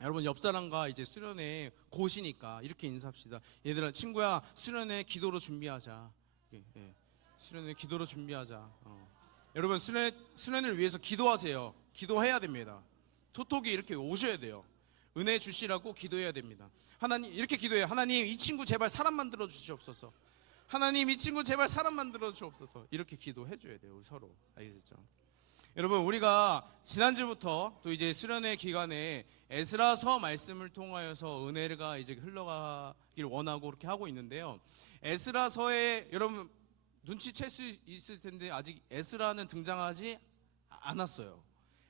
여러분 옆 사람과 이제 수련회 고시니까 이렇게 인사합시다. 얘들아, 친구야, 수련회 기도로 준비하자. 예. 수련회 기도로 준비하자. 여러분 수련회를 위해서 기도하세요. 기도해야 됩니다. 토톡이 이렇게 오셔야 돼요. 은혜 주시라고 기도해야 됩니다. 하나님, 이렇게 기도해요. 하나님, 이 친구 제발 사람 만들어 주시옵소서. 하나님, 이 친구 제발 사람 만들어 주옵소서. 이렇게 기도해 줘야 돼요. 우리 서로. 알겠죠? 여러분, 우리가 지난주부터 또 이제 수련회 기간에 에스라서 말씀을 통하여서 은혜가 이제 흘러가길 원하고 그렇게 하고 있는데요. 에스라서에 여러분 눈치챌 수 있을 텐데 아직 에스라는 등장하지 않았어요.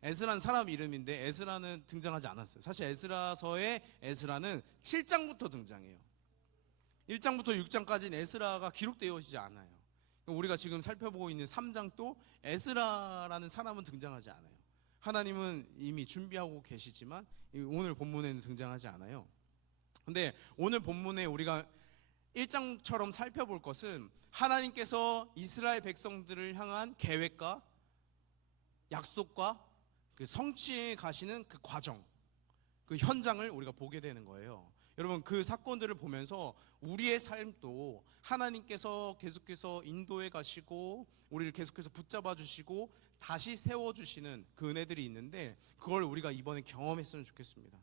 에스라는 사람 이름인데 에스라는 등장하지 않았어요. 사실 에스라서의 에스라는 7장부터 등장해요. 1장부터 6장까지는 에스라가 기록되어지지 않아요. 우리가 지금 살펴보고 있는 3장도 에스라라는 사람은 등장하지 않아요. 하나님은 이미 준비하고 계시지만 오늘 본문에는 등장하지 않아요. 근데 오늘 본문에 우리가 1장처럼 살펴볼 것은 하나님께서 이스라엘 백성들을 향한 계획과 약속과 그 성취에 가시는 그 과정, 그 현장을 우리가 보게 되는 거예요. 여러분, 그 사건들을 보면서 우리의 삶도 하나님께서 계속해서 인도해 가시고 우리를 계속해서 붙잡아 주시고 다시 세워 주시는 그 은혜들이 있는데 그걸 우리가 이번에 경험했으면 좋겠습니다.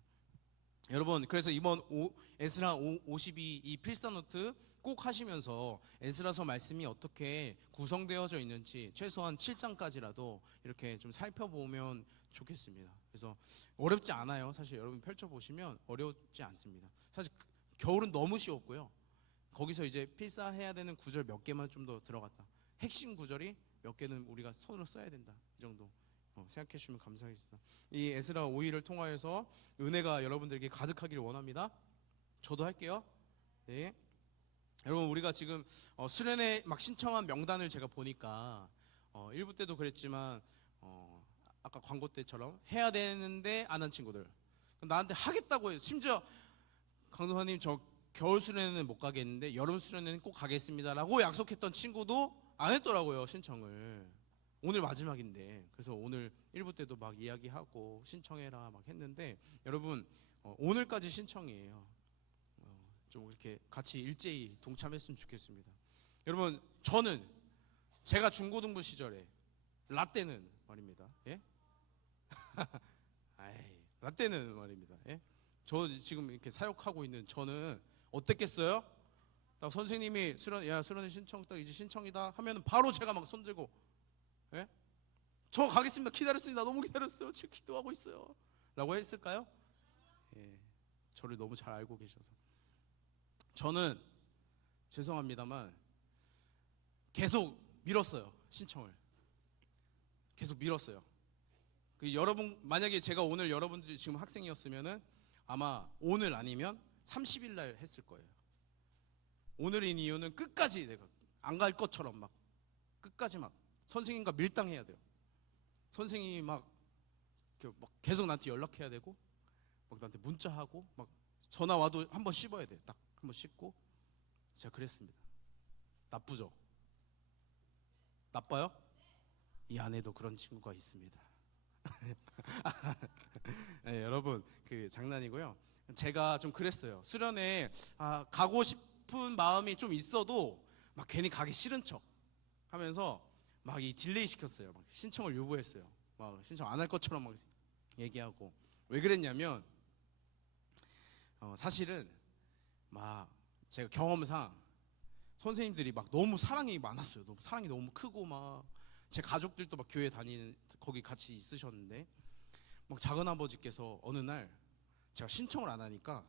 여러분, 그래서 이번 에스라 52 이 필사노트 꼭 하시면서 에스라서 말씀이 어떻게 구성되어져 있는지 최소한 7장까지라도 이렇게 좀 살펴보면 좋겠습니다. 그래서 어렵지 않아요. 사실 여러분 펼쳐보시면 어렵지 않습니다. 사실 겨울은 너무 쉬웠고요. 거기서 이제 필사해야 되는 구절 몇 개만 좀 더 들어갔다. 핵심 구절이 몇 개는 우리가 손으로 써야 된다. 이 정도 생각해 주시면 감사하겠습니다. 이 에스라 5일을 통하여서 은혜가 여러분들에게 가득하기를 원합니다. 저도 할게요. 네. 여러분, 우리가 지금 수련회 막 신청한 명단을 제가 보니까 1부 때도 그랬지만 아까 광고 때처럼 해야 되는데 안 한 친구들, 나한테 하겠다고 해요. 심지어 강도사님, 저 겨울 수련회는 못 가겠는데 여름 수련회는 꼭 가겠습니다라고 약속했던 친구도 안 했더라고요, 신청을. 오늘 마지막인데. 그래서 오늘 1부 때도 막 이야기하고 신청해라 막 했는데 여러분, 오늘까지 신청이에요. 좀 이렇게 같이 일제히 동참했으면 좋겠습니다. 여러분, 저는 제가 중고등부 시절에 라떼는 말입니다. 예? 아이, 라떼는 말입니다. 예? 저 지금 이렇게 사역하고 있는 저는 어땠겠어요? 딱 선생님이 수련회 신청 딱 이제 신청이다 하면은 바로 제가 막 손들고, 예? 저 가겠습니다. 기다렸습니다. 너무 기다렸어요. 지금 기도하고 있어요. 라고 했을까요? 예, 저를 너무 잘 알고 계셔서. 저는 죄송합니다만 계속 미뤘어요. 신청을 계속 미뤘어요. 여러분, 만약에 제가 오늘 여러분들이 지금 학생이었으면은 아마 오늘 아니면 30일 날 했을 거예요. 오늘인 이유는 끝까지 내가 안 갈 것처럼 막 끝까지 막 선생님과 밀당해야 돼요. 선생님이 막 계속 나한테 연락해야 되고 막 나한테 문자하고 막 전화 와도 한번 씹어야 돼. 딱 한번 씹고. 제가 그랬습니다. 나쁘죠? 나빠요? 이 안에도 그런 친구가 있습니다. 네, 여러분, 그 장난이고요. 제가 좀 그랬어요. 수련회 가고 싶은 마음이 좀 있어도 막 괜히 가기 싫은 척 하면서 막 이 딜레이 시켰어요. 막 신청을 요구했어요. 막 신청 안 할 것처럼 막 얘기하고. 왜 그랬냐면 사실은 막 제가 경험상 선생님들이 막 너무 사랑이 많았어요. 너무 사랑이 너무 크고 막 제 가족들도 막 교회 다니는 거기 같이 있으셨는데 막 작은 아버지께서 어느 날 제가 신청을 안 하니까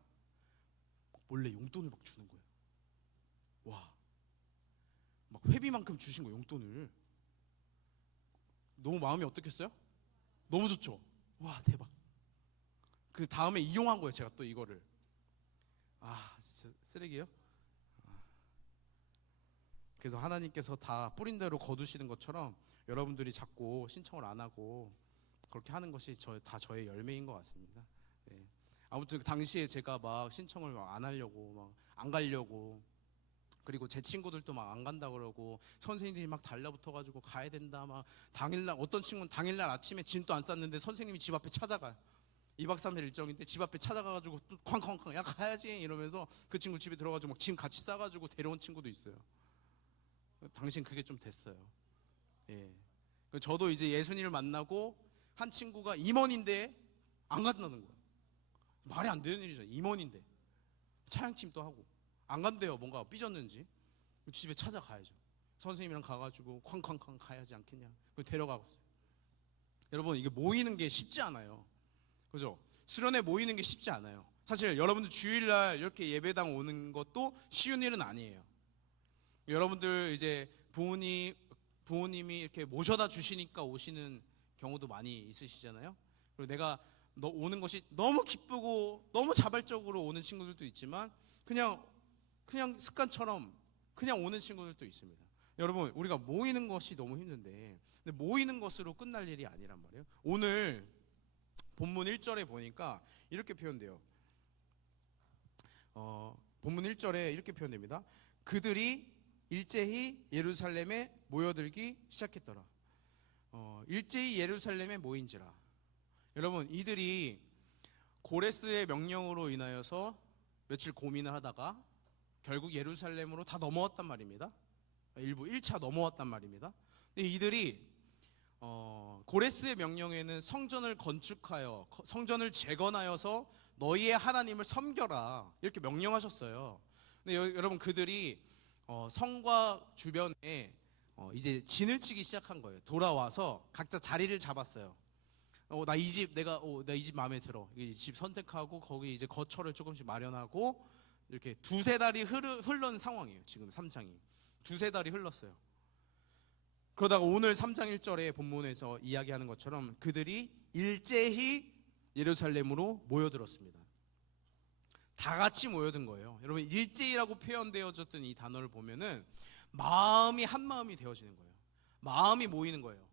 몰래 용돈을 막 주는 거예요. 와, 막 회비만큼 주신 거예요, 용돈을. 너무 마음이 어떻겠어요? 너무 좋죠. 와, 대박. 그 다음에 이용한 거예요, 제가 또 이거를. 진짜 쓰레기예요? 그래서 하나님께서 다 뿌린 대로 거두시는 것처럼 여러분들이 자꾸 신청을 안 하고 그렇게 하는 것이 다 저의 열매인 것 같습니다. 네. 아무튼 당시에 제가 막 신청을 막 안 하려고 막 안 가려고, 그리고 제 친구들도 막 안 간다 그러고 선생님들이 막 달라붙어가지고 가야 된다 막 당일날, 어떤 친구는 당일날 아침에 짐도 안 쌌는데 선생님이 집 앞에 찾아가요. 2박 3일 일정인데 집 앞에 찾아가가지고 또 쾅쾅쾅 야 가야지 이러면서 그 친구 집에 들어가지고 막 짐 같이 싸가지고 데려온 친구도 있어요. 당신 그게 좀 됐어요. 예. 저도 이제 예수님을 만나고 한 친구가 임원인데 안 간다는 거예요. 말이 안 되는 일이죠. 임원인데 차양팀도 하고 안 간대요. 뭔가 삐졌는지. 집에 찾아가야죠. 선생님이랑 가가지고 쾅쾅쾅 가야지 않겠냐. 데려가고 있어요. 여러분 이게 모이는 게 쉽지 않아요. 그죠? 수련회 모이는 게 쉽지 않아요. 사실 여러분들 주일날 이렇게 예배당 오는 것도 쉬운 일은 아니에요. 여러분들 이제 부모님이 이렇게 모셔다 주시니까 오시는 경우도 많이 있으시잖아요. 그리고 내가 오는 것이 너무 기쁘고 너무 자발적으로 오는 친구들도 있지만 그냥 습관처럼 그냥 오는 친구들도 있습니다. 여러분 우리가 모이는 것이 너무 힘든데 근데 모이는 것으로 끝날 일이 아니란 말이에요. 오늘 본문 1절에 보니까 이렇게 표현돼요. 본문 1절에 이렇게 표현됩니다. 그들이 일제히 예루살렘에 모여들기 시작했더라. 일제히 예루살렘에 모인지라. 여러분 이들이 고레스의 명령으로 인하여서 며칠 고민을 하다가 결국 예루살렘으로 다 넘어왔단 말입니다. 일부 1차 넘어왔단 말입니다. 근데 이들이 고레스의 명령에는 성전을 건축하여 성전을 재건하여서 너희의 하나님을 섬겨라 이렇게 명령하셨어요. 근데 여러분 그들이 성과 주변에 이제 진을 치기 시작한 거예요. 돌아와서 각자 자리를 잡았어요. 나 이 집 마음에 들어. 이 집 선택하고 거기 이제 거처를 조금씩 마련하고 이렇게 두세 달이 흘러는 상황이에요. 지금 3장이 두세 달이 흘렀어요. 그러다가 오늘 3장 1절에 본문에서 이야기하는 것처럼 그들이 일제히 예루살렘으로 모여들었습니다. 다 같이 모여든 거예요. 여러분 일제히라고 표현되어졌던 이 단어를 보면은 마음이 한 마음이 되어지는 거예요. 마음이 모이는 거예요.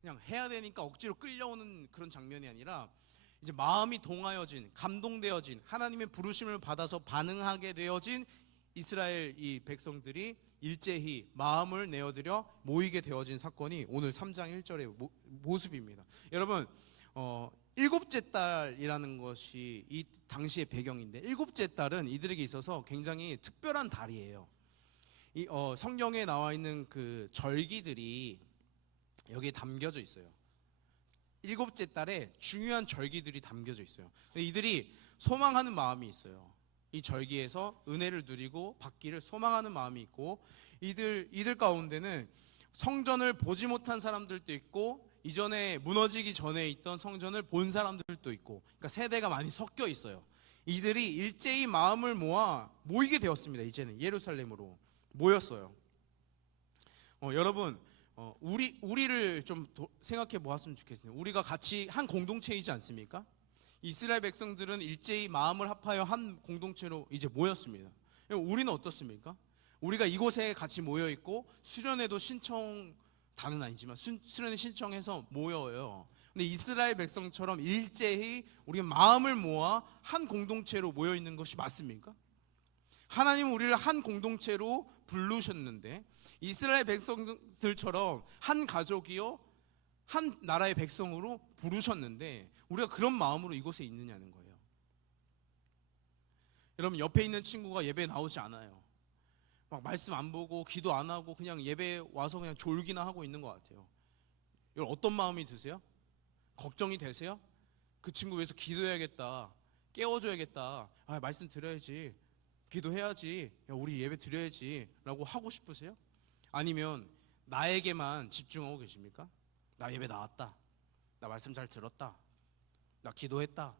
그냥 해야 되니까 억지로 끌려오는 그런 장면이 아니라 이제 마음이 동하여진, 감동되어진, 하나님의 부르심을 받아서 반응하게 되어진 이스라엘 이 백성들이 일제히 마음을 내어드려 모이게 되어진 사건이 오늘 3장 1절의 모습입니다. 여러분 일곱째 달이라는 것이 이 당시의 배경인데 일곱째 달은 이들에게 있어서 굉장히 특별한 달이에요. 성경에 나와 있는 그 절기들이 여기에 담겨져 있어요. 일곱째 달에 중요한 절기들이 담겨져 있어요. 이들이 소망하는 마음이 있어요. 이 절기에서 은혜를 누리고 받기를 소망하는 마음이 있고 이들 가운데는 성전을 보지 못한 사람들도 있고 이전에 무너지기 전에 있던 성전을 본 사람들도 있고 그러니까 세대가 많이 섞여 있어요. 이들이 일제히 마음을 모아 모이게 되었습니다. 이제는 예루살렘으로 모였어요. 여러분 우리를 좀 생각해 보았으면 좋겠습니다. 우리가 같이 한 공동체이지 않습니까? 이스라엘 백성들은 일제히 마음을 합하여 한 공동체로 이제 모였습니다. 우리는 어떻습니까? 우리가 이곳에 같이 모여 있고 수련회도 다는 아니지만 수련회 신청해서 모여요. 근데 이스라엘 백성처럼 일제히 우리가 마음을 모아 한 공동체로 모여 있는 것이 맞습니까? 하나님은 우리를 한 공동체로 부르셨는데 이스라엘 백성들처럼 한 가족이요 한 나라의 백성으로 부르셨는데 우리가 그런 마음으로 이곳에 있느냐는 거예요. 여러분 옆에 있는 친구가 예배에 나오지 않아요. 막 말씀 안 보고 기도 안 하고 그냥 예배에 와서 그냥 졸기나 하고 있는 것 같아요. 여러분 어떤 마음이 드세요? 걱정이 되세요? 그 친구 위해서 기도해야겠다, 깨워줘야겠다, 말씀 드려야지, 기도해야지, 우리 예배 드려야지 라고 하고 싶으세요? 아니면 나에게만 집중하고 계십니까? 나 예배 나왔다, 나 말씀 잘 들었다, 나 기도했다,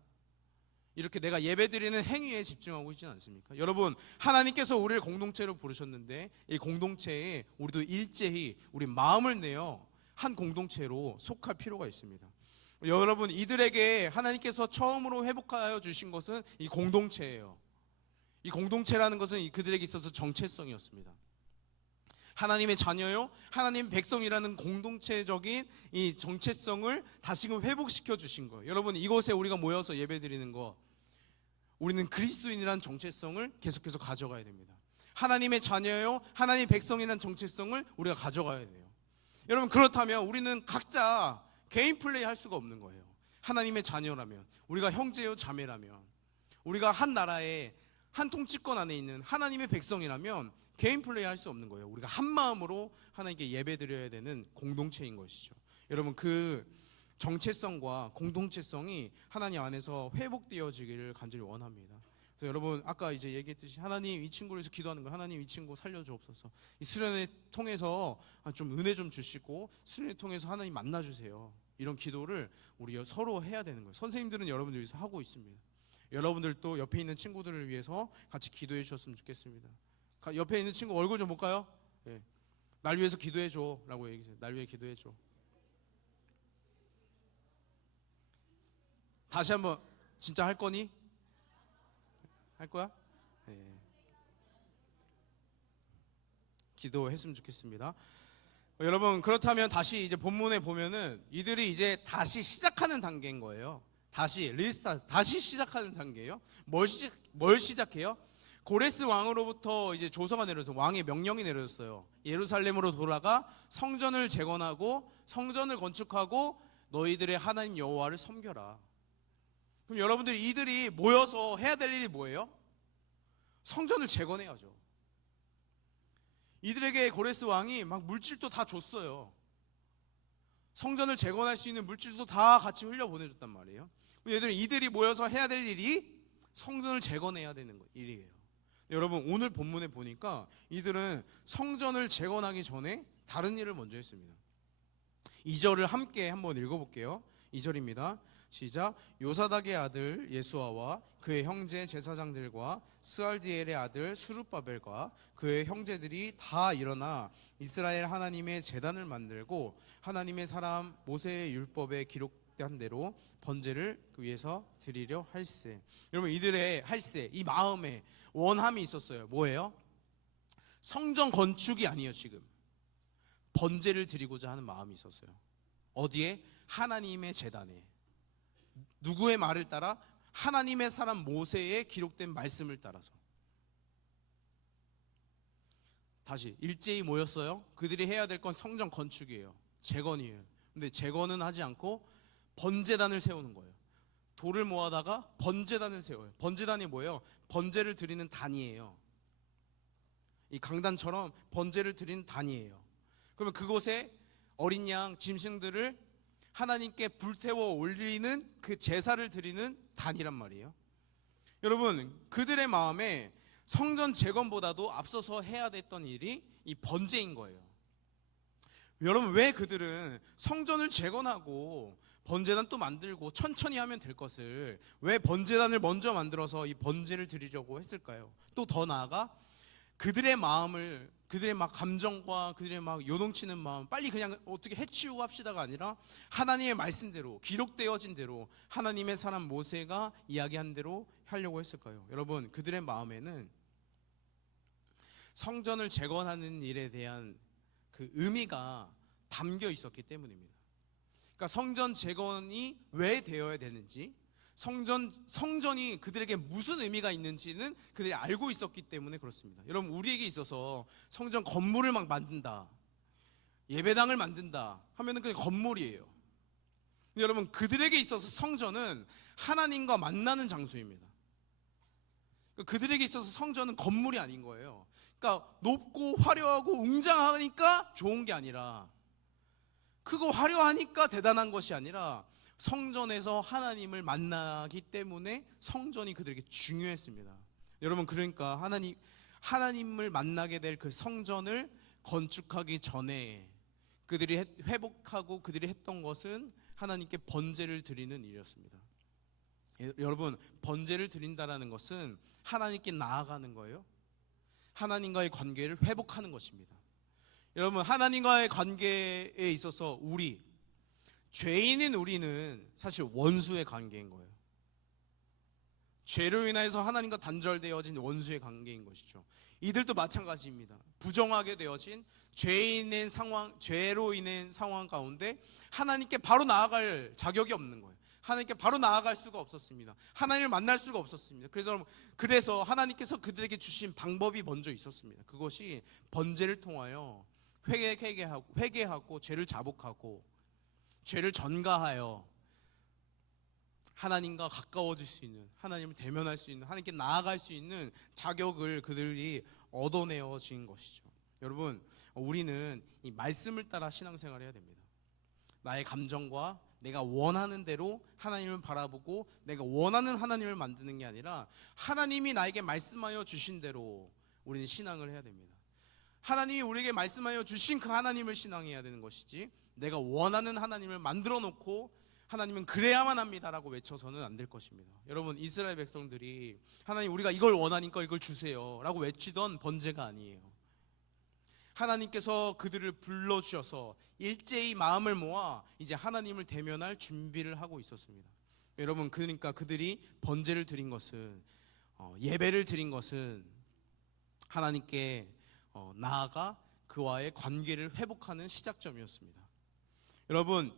이렇게 내가 예배드리는 행위에 집중하고 있지는 않습니까? 여러분 하나님께서 우리를 공동체로 부르셨는데 이 공동체에 우리도 일제히 우리 마음을 내어 한 공동체로 속할 필요가 있습니다. 여러분 이들에게 하나님께서 처음으로 회복하여 주신 것은 이 공동체예요. 이 공동체라는 것은 그들에게 있어서 정체성이었습니다. 하나님의 자녀요, 하나님 백성이라는 공동체적인 이 정체성을 다시금 회복시켜 주신 거예요. 여러분 이곳에 우리가 모여서 예배드리는 거, 우리는 그리스도인이라는 정체성을 계속해서 가져가야 됩니다. 하나님의 자녀요, 하나님 백성이라는 정체성을 우리가 가져가야 돼요. 여러분 그렇다면 우리는 각자 개인 플레이 할 수가 없는 거예요. 하나님의 자녀라면, 우리가 형제요 자매라면, 우리가 한 나라의 한 통치권 안에 있는 하나님의 백성이라면 개인 플레이 할 수 없는 거예요. 우리가 한 마음으로 하나님께 예배 드려야 되는 공동체인 것이죠. 여러분, 그 정체성과 공동체성이 하나님 안에서 회복되어지기를 간절히 원합니다. 그래서 여러분, 아까 이제 얘기했듯이 하나님 이 친구를 위해서 기도하는 거예요. 하나님 이 친구 살려주옵소서. 이 수련회 통해서 좀 은혜 좀 주시고 수련회 통해서 하나님 만나주세요. 이런 기도를 우리 서로 해야 되는 거예요. 선생님들은 여러분들 위해서 하고 있습니다. 여러분들도 옆에 있는 친구들을 위해서 같이 기도해 주셨으면 좋겠습니다. 옆에 있는 친구 얼굴 좀 볼까요? 예. 날 위해서 기도해 줘 라고 얘기해주세요. 날 위해 기도해 줘. 다시 한번, 진짜 할 거니? 할 거야? 예. 기도했으면 좋겠습니다. 여러분, 그렇다면 다시 이제 본문에 보면은 이들이 이제 다시 시작하는 단계인 거예요. 다시 리스타트, 다시 시작하는 단계예요. 뭘 시작해요? 고레스 왕으로부터 이제 조서가 내려서 왕의 명령이 내려졌어요. 예루살렘으로 돌아가 성전을 재건하고 성전을 건축하고 너희들의 하나님 여호와를 섬겨라. 그럼 여러분들이 이들이 모여서 해야 될 일이 뭐예요? 성전을 재건해야죠. 이들에게 고레스 왕이 막 물질도 다 줬어요. 성전을 재건할 수 있는 물질도 다 같이 흘려보내줬단 말이에요. 이들이 모여서 해야 될 일이 성전을 재건해야 되는 일이에요. 여러분, 오늘 본문에 보니까 이들은 성전을 재건하기 전에 다른 일을 먼저 했습니다. 2절을 함께 한번 읽어볼게요. 2절입니다. 시작. 요사닥의 아들 예수아와 그의 형제 제사장들과 스알디엘의 아들 수룹바벨과 그의 형제들이 다 일어나 이스라엘 하나님의 제단을 만들고 하나님의 사람 모세의 율법에 기록된 대로 번제를 그 위에서 드리려 할세. 여러분, 이들의 할세, 이 마음에 원함이 있었어요. 뭐예요? 성전 건축이 아니에요. 지금 번제를 드리고자 하는 마음이 있었어요. 어디에? 하나님의 제단에. 누구의 말을 따라? 하나님의 사람 모세의 기록된 말씀을 따라서. 다시 일제히 모였어요. 그들이 해야 될 건 성전 건축이에요. 재건이에요. 근데 재건은 하지 않고 번제단을 세우는 거예요. 돌을 모아다가 번제단을 세워요. 번제단이 뭐예요? 번제를 드리는 단이에요. 이 강단처럼 번제를 드리는 단이에요. 그러면 그곳에 어린 양, 짐승들을 하나님께 불태워 올리는 그 제사를 드리는 단이란 말이에요. 여러분, 그들의 마음에 성전 재건보다도 앞서서 해야 됐던 일이 이 번제인 거예요. 여러분, 왜 그들은 성전을 재건하고 번제단 또 만들고 천천히 하면 될 것을 왜 번제단을 먼저 만들어서 이 번제를 드리려고 했을까요? 또 더 나아가 그들의 마음을, 그들의 막 감정과 그들의 막 요동치는 마음 빨리 그냥 어떻게 해치우고 합시다가 아니라 하나님의 말씀대로 기록되어진 대로 하나님의 사람 모세가 이야기한 대로 하려고 했을까요? 여러분, 그들의 마음에는 성전을 재건하는 일에 대한 그 의미가 담겨 있었기 때문입니다. 그러니까 성전 재건이 왜 되어야 되는지, 성전이 그들에게 무슨 의미가 있는지는 그들이 알고 있었기 때문에 그렇습니다. 여러분, 우리에게 있어서 성전 건물을 막 만든다, 예배당을 만든다 하면은 그게 건물이에요. 근데 여러분, 그들에게 있어서 성전은 하나님과 만나는 장소입니다. 그들에게 있어서 성전은 건물이 아닌 거예요. 그러니까 높고 화려하고 웅장하니까 좋은 게 아니라, 크고 화려하니까 대단한 것이 아니라 성전에서 하나님을 만나기 때문에 성전이 그들에게 중요했습니다. 여러분, 그러니까 하나님을 만나게 될 그 성전을 건축하기 전에 그들이 회복하고 그들이 했던 것은 하나님께 번제를 드리는 일이었습니다. 여러분, 번제를 드린다라는 것은 하나님께 나아가는 거예요. 하나님과의 관계를 회복하는 것입니다. 여러분, 하나님과의 관계에 있어서 죄인인 우리는 사실 원수의 관계인 거예요. 죄로 인해서 하나님과 단절되어진 원수의 관계인 것이죠. 이들도 마찬가지입니다. 부정하게 되어진 죄인의 상황, 죄로 인한 상황 가운데 하나님께 바로 나아갈 자격이 없는 거예요. 하나님께 바로 나아갈 수가 없었습니다. 하나님을 만날 수가 없었습니다. 그래서 하나님께서 그들에게 주신 방법이 먼저 있었습니다. 그것이 번제를 통하여 회개하고 죄를 자복하고 죄를 전가하여 하나님과 가까워질 수 있는, 하나님을 대면할 수 있는, 하나님께 나아갈 수 있는 자격을 그들이 얻어내어진 것이죠. 여러분, 우리는 이 말씀을 따라 신앙생활을 해야 됩니다. 나의 감정과 내가 원하는 대로 하나님을 바라보고 내가 원하는 하나님을 만드는 게 아니라 하나님이 나에게 말씀하여 주신 대로 우리는 신앙을 해야 됩니다. 하나님이 우리에게 말씀하여 주신 그 하나님을 신앙해야 되는 것이지, 내가 원하는 하나님을 만들어 놓고 하나님은 그래야만 합니다라고 외쳐서는 안 될 것입니다. 여러분, 이스라엘 백성들이 하나님 우리가 이걸 원하니까 이걸 주세요 라고 외치던 번제가 아니에요. 하나님께서 그들을 불러주셔서 일제히 마음을 모아 이제 하나님을 대면할 준비를 하고 있었습니다. 여러분, 그러니까 그들이 번제를 드린 것은, 예배를 드린 것은 하나님께 나아가 그와의 관계를 회복하는 시작점이었습니다. 여러분,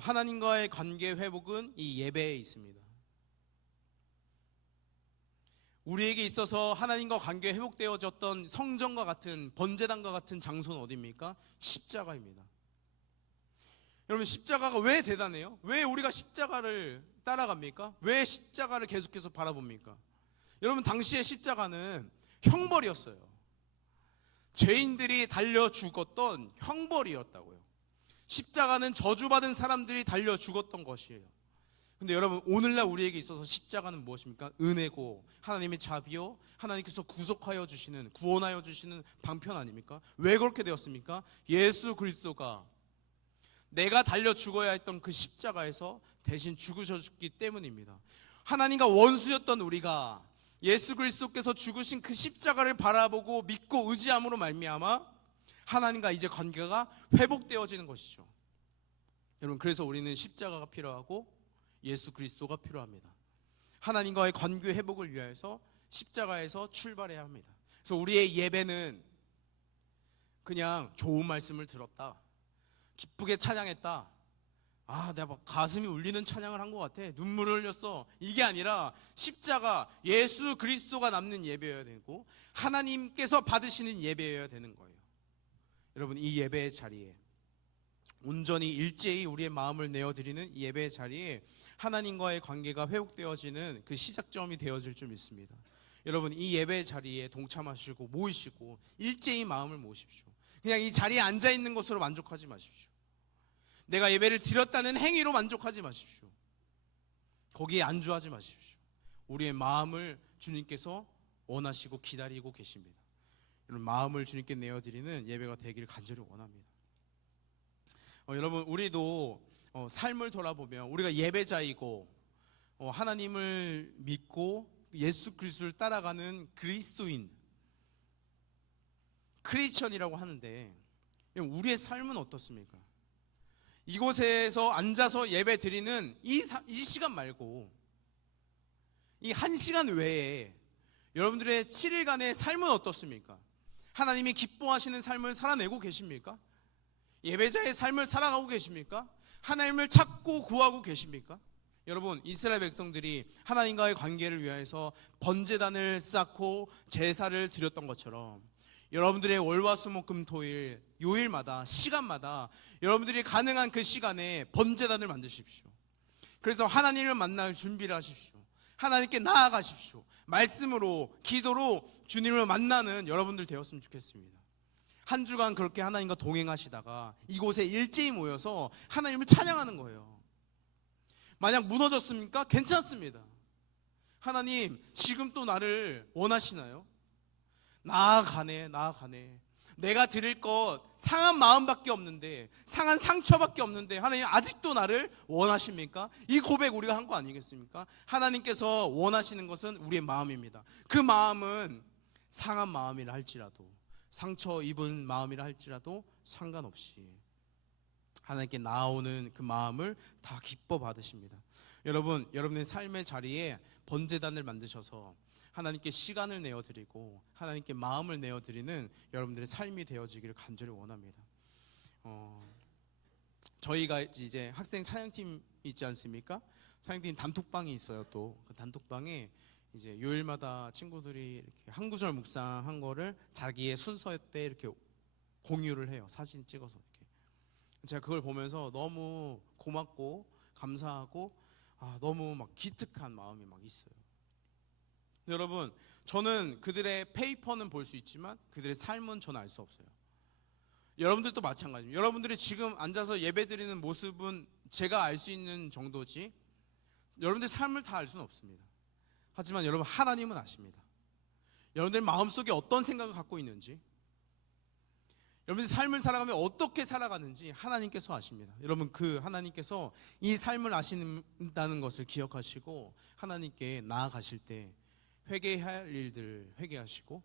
하나님과의 관계 회복은 이 예배에 있습니다. 우리에게 있어서 하나님과 관계 회복되어졌던 성전과 같은, 번제단과 같은 장소는 어디입니까? 십자가입니다. 여러분, 십자가가 왜 대단해요? 왜 우리가 십자가를 따라갑니까? 왜 십자가를 계속해서 바라봅니까? 여러분, 당시의 십자가는 형벌이었어요. 죄인들이 달려 죽었던 형벌이었다고요. 십자가는 저주받은 사람들이 달려 죽었던 것이에요. 근데 여러분, 오늘날 우리에게 있어서 십자가는 무엇입니까? 은혜고 하나님의 자비요, 하나님께서 구속하여 주시는, 구원하여 주시는 방편 아닙니까? 왜 그렇게 되었습니까? 예수 그리스도가 내가 달려 죽어야 했던 그 십자가에서 대신 죽으셨기 때문입니다. 하나님과 원수였던 우리가 예수 그리스도께서 죽으신 그 십자가를 바라보고 믿고 의지함으로 말미암아 하나님과 이제 관계가 회복되어지는 것이죠. 여러분, 그래서 우리는 십자가가 필요하고 예수 그리스도가 필요합니다. 하나님과의 관계 회복을 위해서 십자가에서 출발해야 합니다. 그래서 우리의 예배는 그냥 좋은 말씀을 들었다, 기쁘게 찬양했다, 내가 막 가슴이 울리는 찬양을 한 것 같아, 눈물을 흘렸어, 이게 아니라 십자가, 예수 그리스도가 남는 예배여야 되고 하나님께서 받으시는 예배여야 되는 거예요. 여러분, 이 예배의 자리에 온전히 일제히 우리의 마음을 내어드리는 이 예배의 자리에 하나님과의 관계가 회복되어지는 그 시작점이 되어질 줄 믿습니다. 여러분, 이 예배의 자리에 동참하시고 모이시고 일제히 마음을 모으십시오. 그냥 이 자리에 앉아있는 것으로 만족하지 마십시오. 내가 예배를 드렸다는 행위로 만족하지 마십시오. 거기에 안주하지 마십시오. 우리의 마음을 주님께서 원하시고 기다리고 계십니다. 이런 마음을 주님께 내어드리는 예배가 되기를 간절히 원합니다. 여러분, 우리도 삶을 돌아보면 우리가 예배자이고 하나님을 믿고 예수 그리스도를 따라가는 그리스도인, 크리스천이라고 하는데, 우리의 삶은 어떻습니까? 이곳에서 앉아서 예배 드리는 이 시간 말고 이 한 시간 외에 여러분들의 7일간의 삶은 어떻습니까? 하나님이 기뻐하시는 삶을 살아내고 계십니까? 예배자의 삶을 살아가고 계십니까? 하나님을 찾고 구하고 계십니까? 여러분, 이스라엘 백성들이 하나님과의 관계를 위해서 번제단을 쌓고 제사를 드렸던 것처럼 여러분들의 월화수목금토일 요일마다, 시간마다 여러분들이 가능한 그 시간에 번제단을 만드십시오. 그래서 하나님을 만날 준비를 하십시오. 하나님께 나아가십시오. 말씀으로, 기도로 주님을 만나는 여러분들 되었으면 좋겠습니다. 한 주간 그렇게 하나님과 동행하시다가 이곳에 일제히 모여서 하나님을 찬양하는 거예요. 만약 무너졌습니까? 괜찮습니다. 하나님, 지금 또 나를 원하시나요? 나아가네. 내가 드릴 것 상한 마음밖에 없는데, 상한 상처밖에 없는데 하나님 아직도 나를 원하십니까? 이 고백 우리가 한 거 아니겠습니까? 하나님께서 원하시는 것은 우리의 마음입니다. 그 마음은 상한 마음이라 할지라도, 상처 입은 마음이라 할지라도 상관없이 하나님께 나아오는 그 마음을 다 기뻐 받으십니다. 여러분, 여러분의 삶의 자리에 번제단을 만드셔서 하나님께 시간을 내어드리고 하나님께 마음을 내어드리는 여러분들의 삶이 되어지기를 간절히 원합니다. 저희가 이제 학생 찬양팀 있지 않습니까? 찬양팀 단톡방이 있어요. 또 그 단톡방에 이제 요일마다 친구들이 이렇게 한 구절 묵상한 거를 자기의 순서 때 이렇게 공유를 해요. 사진 찍어서 이렇게. 제가 그걸 보면서 너무 고맙고 감사하고 너무 막 기특한 마음이 막 있어요. 여러분, 저는 그들의 페이퍼는 볼 수 있지만 그들의 삶은 저는 알 수 없어요. 여러분들도 마찬가지입니다. 여러분들이 지금 앉아서 예배드리는 모습은 제가 알 수 있는 정도지 여러분들의 삶을 다 알 수는 없습니다. 하지만 여러분, 하나님은 아십니다. 여러분들 마음속에 어떤 생각을 갖고 있는지, 여러분들 삶을 살아가면 어떻게 살아가는지 하나님께서 아십니다. 여러분, 그 하나님께서 이 삶을 아신다는 것을 기억하시고 하나님께 나아가실 때 회개할 일들 회개하시고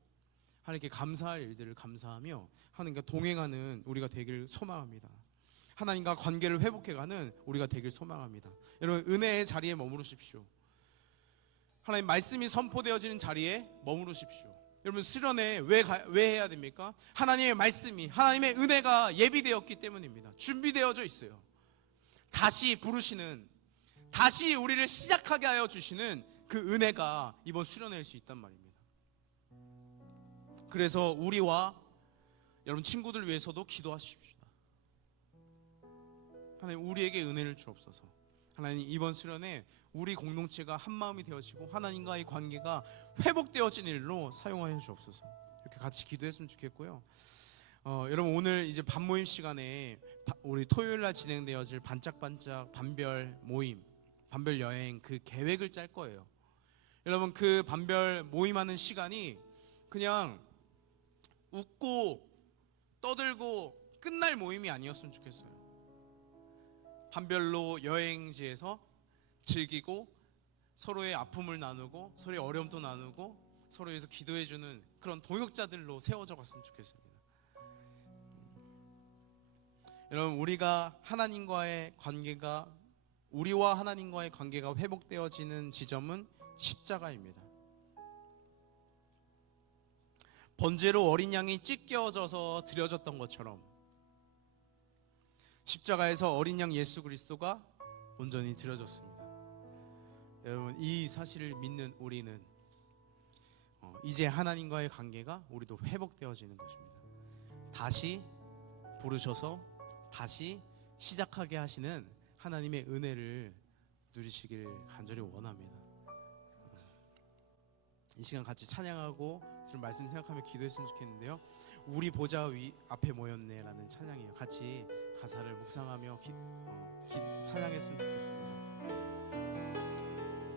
하나님께 감사할 일들을 감사하며 하나님과 동행하는 우리가 되길 소망합니다. 하나님과 관계를 회복해가는 우리가 되길 소망합니다. 여러분, 은혜의 자리에 머무르십시오. 하나님 말씀이 선포되어지는 자리에 머무르십시오. 여러분, 수련회 왜 해야 됩니까? 하나님의 말씀이, 하나님의 은혜가 예비되었기 때문입니다. 준비되어져 있어요. 다시 부르시는, 다시 우리를 시작하게 하여 주시는 그 은혜가 이번 수련회일 수 있단 말입니다. 그래서 우리와 여러분 친구들 위해서도 기도하십시오. 하나님, 우리에게 은혜를 주옵소서. 하나님, 이번 수련회 우리 공동체가 한 마음이 되어지고 하나님과의 관계가 회복되어진 일로 사용하여 주옵소서. 이렇게 같이 기도했으면 좋겠고요. 여러분, 오늘 이제 밤모임 시간에 우리 토요일날 진행되어질 반짝반짝 반별 모임, 반별 여행 그 계획을 짤 거예요. 여러분, 그 반별 모임하는 시간이 그냥 웃고 떠들고 끝날 모임이 아니었으면 좋겠어요. 반별로 여행지에서 즐기고 서로의 아픔을 나누고 서로의 어려움도 나누고 서로 위해서 기도해주는 그런 동역자들로 세워져 갔으면 좋겠습니다. 여러분, 우리와 하나님과의 관계가 회복되어지는 지점은 십자가입니다. 번제로 어린 양이 찢겨져서 드려졌던 것처럼 십자가에서 어린 양 예수 그리스도가 온전히 드려졌습니다. 여러분, 이 사실을 믿는 우리는 이제 하나님과의 관계가 우리도 회복되어지는 것입니다. 다시 부르셔서 다시 시작하게 하시는 하나님의 은혜를 누리시길 간절히 원합니다. 이 시간 같이 찬양하고 좀 말씀 생각하며 기도했으면 좋겠는데요. 우리 보좌 위 앞에 모였네 라는 찬양이에요. 같이 가사를 묵상하며 찬양했으면 좋겠습니다.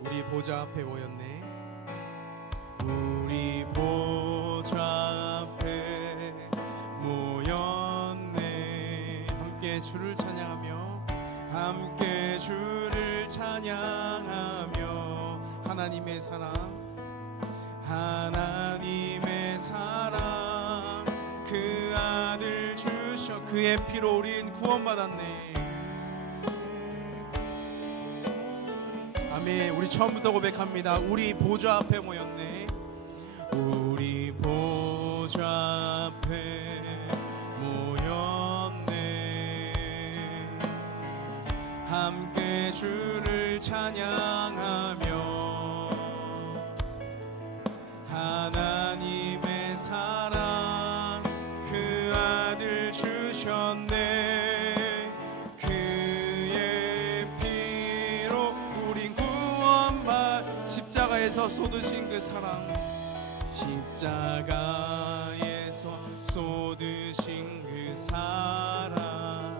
우리 보좌 앞에 모였네, 우리 보좌 앞에 모였네. 함께 주를 찬양하며 함께 주를 찬양하며 하나님의 사랑, 하나님의 사랑, 그 아들 주셔 그의 피로 우린 구원받았네. 아멘. 우리 처음부터 고백합니다. 우리 보좌 앞에 모였네, 우리 보좌 앞에 모였네. 함께 주를 찬양하며 하나님의 사랑, 그 아들 주셨네. 그의 피로 우린 구원받, 십자가에서 쏟으신 그 사랑, 십자가에서 쏟으신 그 사랑,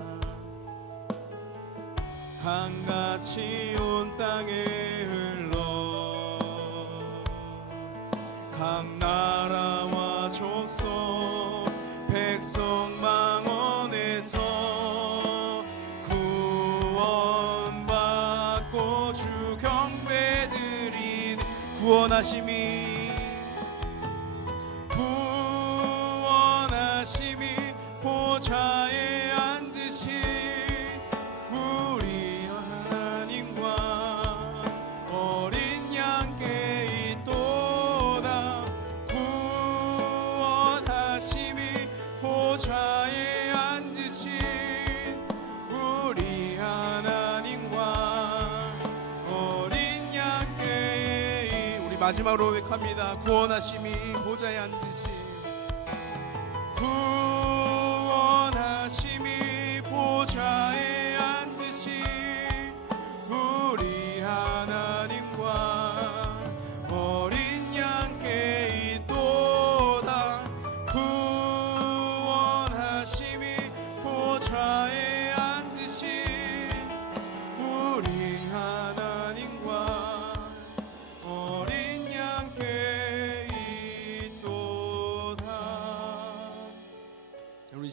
강같이 온 땅에 흘러 각 나라와 족속 백성 망원에서 구원받고 주 경배드린 구원하심이 보좌에 앉으신 우리 하나님과 어린 양께 있도다. 구원하심이 보좌에 앉으신 우리 하나님과 어린 양께, 우리 마지막으로 고백합니다. 구원하심이 보좌에 앉으신, 구원하심이 보좌에 앉으신 우리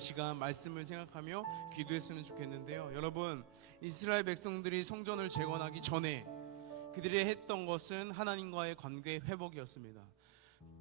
시간 말씀을 생각하며 기도했으면 좋겠는데요. 여러분, 이스라엘 백성들이 성전을 재건하기 전에 그들이 했던 것은 하나님과의 관계 회복이었습니다.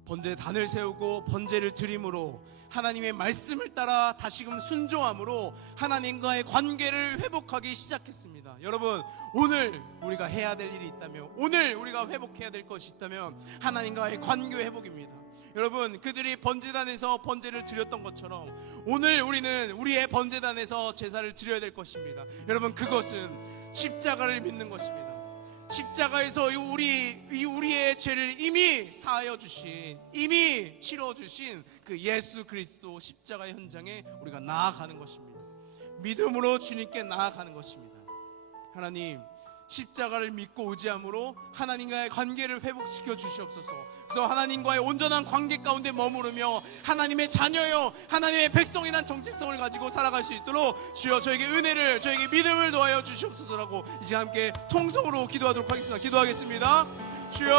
번제단을 세우고 번제를 드림으로 하나님의 말씀을 따라 다시금 순종함으로 하나님과의 관계를 회복하기 시작했습니다. 여러분, 오늘 우리가 해야 될 일이 있다면, 오늘 우리가 회복해야 될 것이 있다면 하나님과의 관계 회복입니다. 여러분, 그들이 번제단에서 번제를 드렸던 것처럼 오늘 우리는 우리의 번제단에서 제사를 드려야 될 것입니다. 여러분, 그것은 십자가를 믿는 것입니다. 십자가에서 우리의 죄를 이미 사하여 주신, 이미 치러 주신 그 예수 그리스도 십자가 현장에 우리가 나아가는 것입니다. 믿음으로 주님께 나아가는 것입니다. 하나님, 십자가를 믿고 의지함으로 하나님과의 관계를 회복시켜 주시옵소서. 그래서 하나님과의 온전한 관계 가운데 머무르며 하나님의 자녀요, 하나님의 백성이란 정체성을 가지고 살아갈 수 있도록 주여 저에게 은혜를, 저에게 믿음을 더하여 주시옵소서라고 이제 함께 통성으로 기도하도록 하겠습니다. 기도하겠습니다. 주여,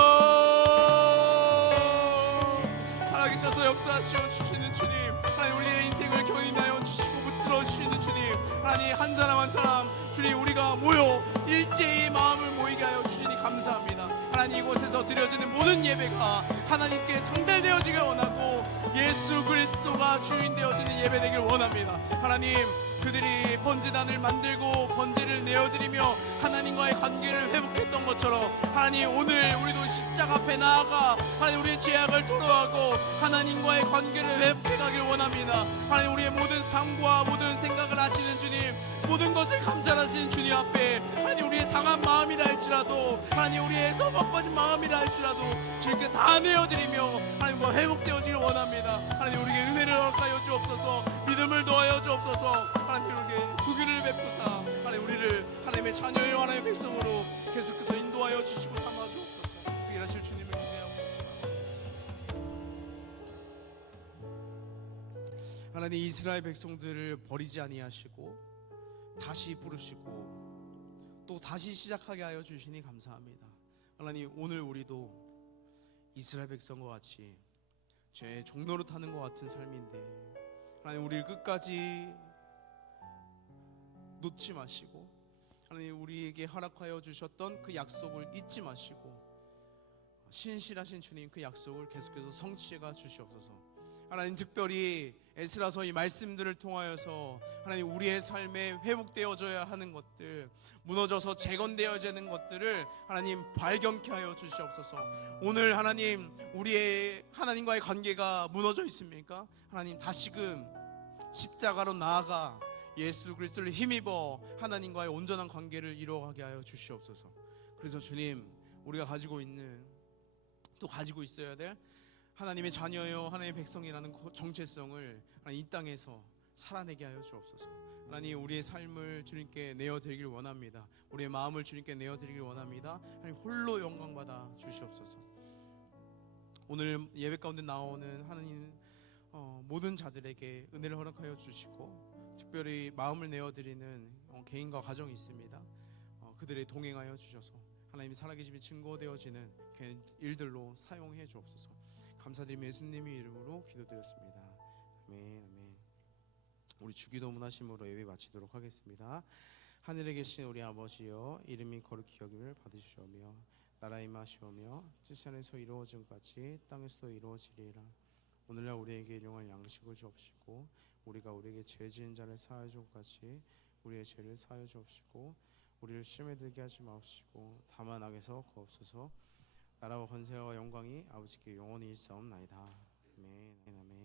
살아계셔서 역사하시어 주시는 주님, 하나님 우리의 인생을 견인하여 주시고 붙들어 주시는 주님, 하나님 한 사람 한 사람 주님 우리가 모여 일제히 마음을 모이게 하여 주시니 감사합니다. 하나님, 이곳에서 드려지는 모든 예배가 하나님께 상달되어지길 원하고 예수 그리스도가 주인 되어지는 예배 되길 원합니다. 하나님, 그들이 번제단을 만들고 번제를 내어드리며 하나님과의 관계를 회복했던 것처럼 하나님, 오늘 우리도 십자가 앞에 나아가 하나님 우리의 죄악을 토로하고 하나님과의 관계를 회복해가길 원합니다. 하나님, 우리의 모든 삶과 모든 생각을 아시는 주님, 모든 것을 감찰하시는 주님 앞에 하나님 우리의 상한 마음이라 할지라도, 하나님 우리의 썩어빠진 마음이라 할지라도 주님께 다 내어드리며 하나님과 회복되어지길 원합니다. 하나님, 우리에게 은혜를 허락하여 주옵소서, 믿음을 더하여 주옵소서. 하나님, 우리에게 구규를 베푸사 하나님 우리를 하나님의 자녀요 하나님의 백성으로 계속해서 인도하여 주시고 삼아 주옵소서. 그 일하실 주님을 기대하고 있습니다. 하나님, 이스라엘 백성들을 버리지 아니하시고 다시 부르시고 또 다시 시작하게 하여 주시니 감사합니다. 하나님, 오늘 우리도 이스라엘 백성과 같이 죄의 종로로 타는 것 같은 삶인데 하나님, 우리를 끝까지 놓지 마시고 하나님 우리에게 허락하여 주셨던 그 약속을 잊지 마시고 신실하신 주님, 그 약속을 계속해서 성취해가 주시옵소서. 하나님, 특별히 에스라서 이 말씀들을 통하여서 하나님 우리의 삶에 회복되어져야 하는 것들, 무너져서 재건되어지는 것들을 하나님 발견케 하여 주시옵소서. 오늘 하나님 우리의 하나님과의 관계가 무너져 있습니까? 하나님, 다시금 십자가로 나아가 예수 그리스도를 힘입어 하나님과의 온전한 관계를 이루어가게 하여 주시옵소서. 그래서 주님, 우리가 가지고 있는, 또 가지고 있어야 될 하나님의 자녀요 하나님의 백성이라는 정체성을 이 땅에서 살아내게 하여 주옵소서. 하나님, 우리의 삶을 주님께 내어드리길 원합니다. 우리의 마음을 주님께 내어드리길 원합니다. 하나님, 홀로 영광받아 주시옵소서. 오늘 예배 가운데 나오는 하나님 모든 자들에게 은혜를 허락하여 주시고, 특별히 마음을 내어드리는 개인과 가정이 있습니다. 그들의 동행하여 주셔서 하나님이 살아계심이 증거되어지는 일들로 사용해 주옵소서. 감사드리며 예수님의 이름으로 기도드렸습니다. 아멘, 아멘. 우리 주기도문 하심으로 예배 마치도록 하겠습니다. 하늘에 계신 우리 아버지여, 이름이 거룩히 여김을 받으시오며 나라의 임하시오며 뜻이 하늘에서 이루어진 것 같이 땅에서도 이루어지리이다. 오늘날 우리에게 일용할 양식을 주옵시고 우리가 우리에게 죄 지은 자를 사하여 줄 것 같이 우리의 죄를 사하여 주옵시고 우리를 시험에 들게 하지 마옵시고 다만 악에서 구하옵소서. 나라와 권세와 영광이 아버지께 영원히 있사옵나이다. 아멘, 아멘.